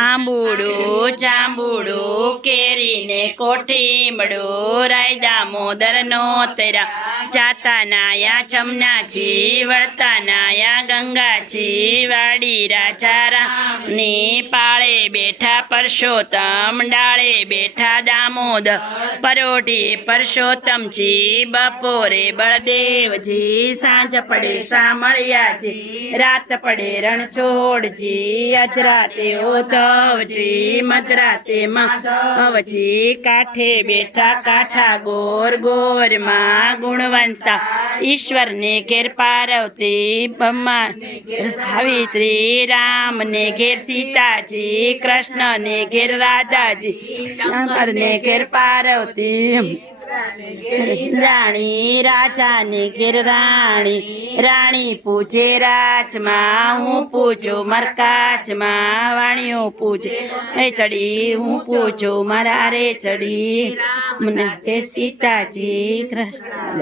આંબુડું જાંબુડું કેરીને કોઠીમડું રાય દામોદર નો તેરા જાતા નાયા ચમનાજી વળતા નાયા ગંગાજી વાડી રાજારાની પાળે બેઠા પરસોત્તમ ડાળે બેઠા દામોદર પરોઢી પરસોત્તમજી બપોરે બળદેવજી સાંજ પડે સામળિયાજી રાત પડે રણછોડજી અજરાતે ઉદ્ધવજી મધરાતે માધવજી કાંઠે બેઠા કાંઠા ગોર ગોરમાં ગુણવંતા ઈશ્વરને ઘેર પાર્વતી બ્રહ્મા સાવિત્રી રામને ઘેર સીતાજી કૃષ્ણને ઘેર રાધાજી રામને ઘેર પાર્વતી રાણી રાજાને ઘેર રાણી પૂજે રાજમાં હું પૂજું મરકાચમાં વાણીઓ પૂજે એ ચડી હું પૂજું મારા રે ચડી મને તે સીતાજી કૃષ્ણ